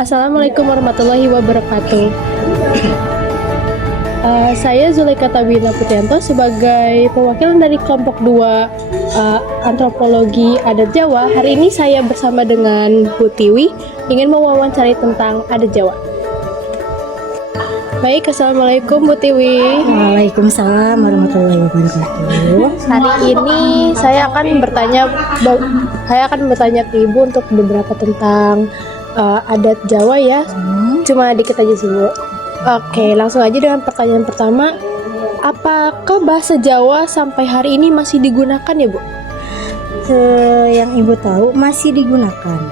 Assalamualaikum warahmatullahi wabarakatuh. Saya Zulaika Tabina Putianto sebagai perwakilan dari kelompok 2 Antropologi Adat Jawa. Hari ini saya bersama dengan Bu Tiwi ingin mewawancarai tentang adat Jawa. Baik, Assalamualaikum Bu Tiwi. Waalaikumsalam warahmatullahi wabarakatuh. Hari ini saya akan bertanya ke Ibu untuk beberapa tentang adat Jawa ya. Cuma dikit aja sih Bu. Oke, langsung aja dengan pertanyaan pertama. Apakah bahasa Jawa sampai hari ini masih digunakan ya Bu? Yang Ibu tahu masih digunakan.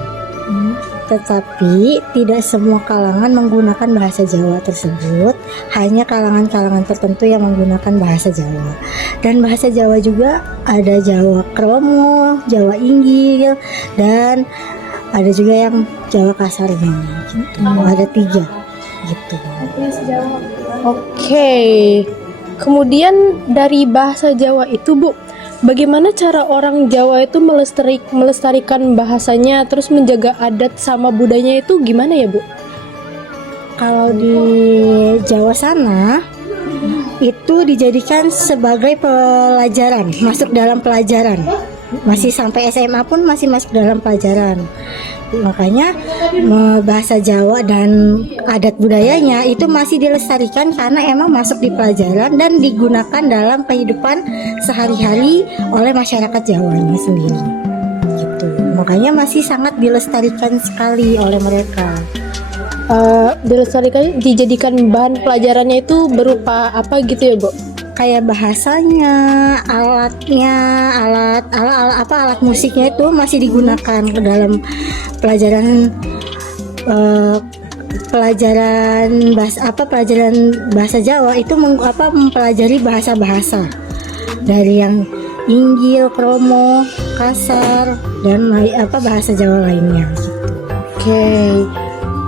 Tetapi tidak semua kalangan menggunakan bahasa Jawa tersebut. Hanya kalangan-kalangan tertentu yang menggunakan bahasa Jawa. Dan bahasa Jawa juga ada Jawa Kromo, Jawa Inggil, dan ada juga yang Jawa kasarnya gitu. Ada 3 gitu. Oke. Kemudian dari bahasa Jawa itu Bu, bagaimana cara orang Jawa itu melestarikan bahasanya terus menjaga adat sama budayanya itu gimana ya Bu? Kalau di Jawa sana itu dijadikan sebagai pelajaran, masuk dalam pelajaran. Masih sampai SMA pun masih masuk dalam pelajaran. Makanya bahasa Jawa dan adat budayanya itu masih dilestarikan karena emang masuk di pelajaran dan digunakan dalam kehidupan sehari-hari oleh masyarakat Jawanya sendiri. Gitu. Makanya masih sangat dilestarikan sekali oleh mereka. Dilestarikan, dijadikan bahan pelajarannya itu berupa apa gitu ya Bu? Kayak bahasanya, alatnya, alat musiknya itu masih digunakan ke dalam pelajaran bahasa Jawa itu mempelajari bahasa-bahasa dari yang Inggil, Kromo, kasar dan bahasa Jawa lainnya gitu. Oke.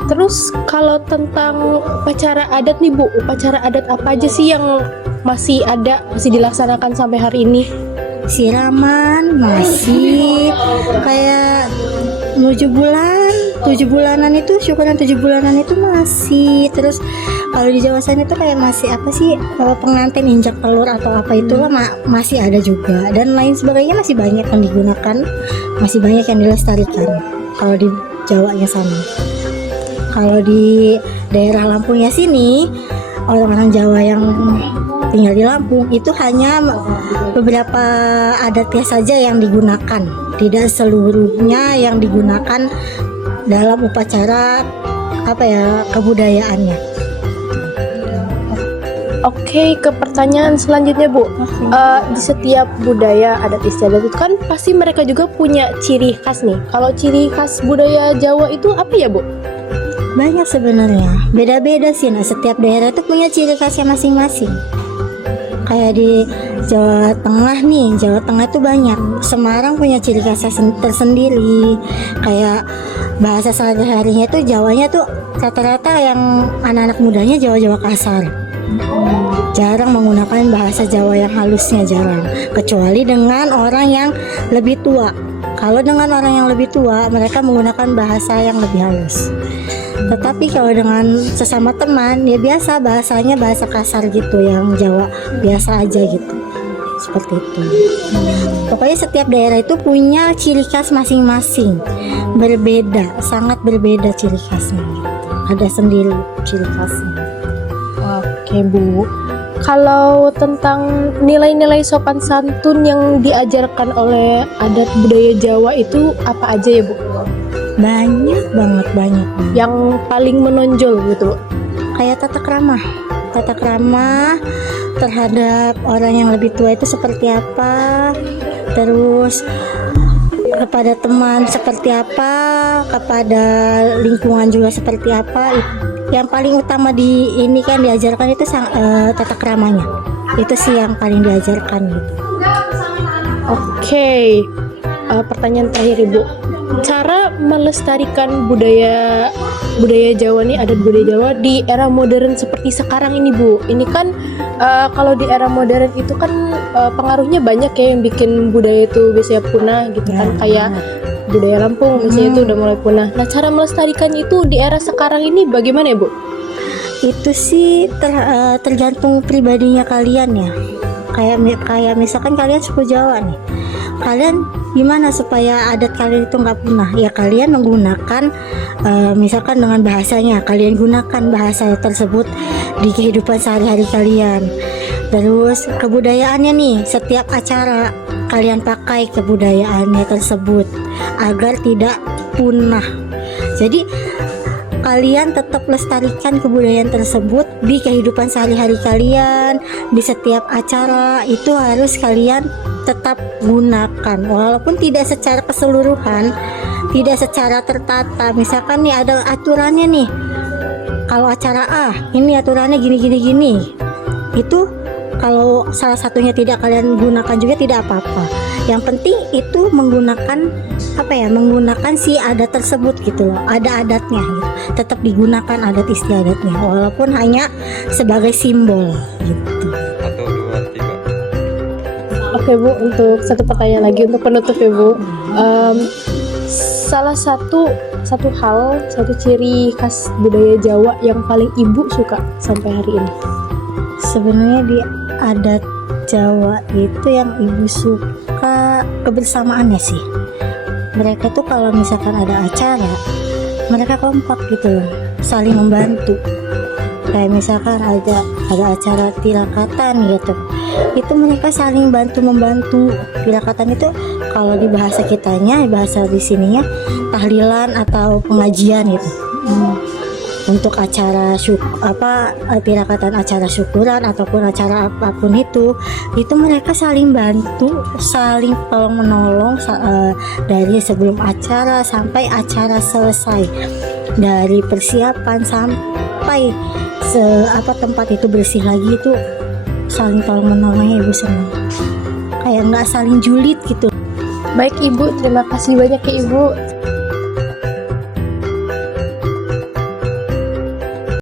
Terus kalau tentang upacara adat nih Bu, upacara adat apa aja sih yang masih dilaksanakan sampai hari ini? Siraman masih, kayak 7 bulanan itu, syukuran 7 bulanan itu masih. Terus kalau di Jawa sana itu kayak masih pengantin injak telur atau apa itulah masih ada juga, dan lain sebagainya masih banyak yang digunakan, masih banyak yang dilestarikan kalau di Jawanya sana. Kalau di daerah Lampungnya sini, orang-orang Jawa yang tinggal di Lampung itu hanya beberapa adatnya saja yang digunakan, tidak seluruhnya yang digunakan dalam upacara kebudayaannya. Oke, ke pertanyaan selanjutnya Bu. Di setiap budaya adat istiadat itu kan pasti mereka juga punya ciri khas nih. Kalau ciri khas budaya Jawa itu apa ya Bu? Banyak sebenarnya, beda-beda sih. Nah, setiap daerah itu punya ciri khasnya masing-masing. Kayak di Jawa Tengah nih, Jawa Tengah itu banyak. Semarang punya ciri khasnya tersendiri. Kayak bahasa sehari-harinya itu Jawanya tuh rata-rata yang anak-anak mudanya Jawa-Jawa kasar. Jarang menggunakan bahasa Jawa yang halusnya, jarang. Kecuali dengan orang yang lebih tua. Kalau dengan orang yang lebih tua, mereka menggunakan bahasa yang lebih halus. Tetapi kalau dengan sesama teman, ya biasa bahasanya bahasa kasar gitu, yang Jawa biasa aja gitu, seperti itu. Pokoknya setiap daerah itu punya ciri khas masing-masing, berbeda, sangat berbeda ciri khasnya gitu. Ada sendiri ciri khasnya. Oke Bu, kalau tentang nilai-nilai sopan santun yang diajarkan oleh adat budaya Jawa itu apa aja ya Bu? Banyak banget. Yang paling menonjol gitu? Kayak tata krama terhadap orang yang lebih tua itu seperti apa, terus kepada teman seperti apa, kepada lingkungan juga seperti apa. Yang paling utama di ini kan diajarkan itu tata kramanya. Itu sih yang paling diajarkan gitu. Oke. Pertanyaan terakhir Ibu, cara melestarikan budaya Jawa nih, adat budaya Jawa di era modern seperti sekarang ini Bu. Ini kan kalau di era modern itu kan pengaruhnya banyak ya yang bikin budaya itu biasanya punah gitu kan, kayak budaya Lampung misalnya itu udah mulai punah. Nah, cara melestarikannya itu di era sekarang ini bagaimana ya, Bu? Itu sih tergantung pribadinya kalian ya. Kayak misalkan kalian suku Jawa nih, kalian gimana supaya adat kalian itu nggak punah? Ya kalian menggunakan misalkan dengan bahasanya, kalian gunakan bahasa tersebut di kehidupan sehari-hari kalian. Terus kebudayaannya nih, setiap acara kalian pakai kebudayaannya tersebut agar tidak punah. Jadi kalian tetap lestarikan kebudayaan tersebut di kehidupan sehari-hari kalian, di setiap acara itu harus kalian tetap gunakan, walaupun tidak secara keseluruhan, tidak secara tertata. Misalkan nih ada aturannya nih, kalau acara A ini aturannya gini, itu kalau salah satunya tidak kalian gunakan juga tidak apa-apa. Yang penting itu menggunakan menggunakan si adat tersebut gitu loh, ada adatnya gitu. Tetap digunakan adat istiadatnya walaupun hanya sebagai simbol gitu. Satu, dua, tiga. Oke, Bu, untuk satu pertanyaan lagi untuk penutup ya, Bu. Salah satu hal, satu ciri khas budaya Jawa yang paling Ibu suka sampai hari ini. Sebenarnya di adat Jawa itu yang ibu suka kebersamaannya sih. Mereka tuh kalau misalkan ada acara, mereka kompak gitu loh, saling membantu. Kayak misalkan ada acara tirakatan gitu, itu mereka saling membantu. Tirakatan itu kalau di bahasa kitanya, bahasa di sininya tahlilan atau pengajian gitu. Untuk acara tirakatan, acara syukuran ataupun acara apapun itu mereka saling bantu, saling tolong menolong dari sebelum acara sampai acara selesai, dari persiapan sampai tempat itu bersih lagi, itu saling tolong menolongnya. Ibu senang, kayak nggak saling julid gitu. Baik, Ibu, terima kasih banyak ya, Ibu.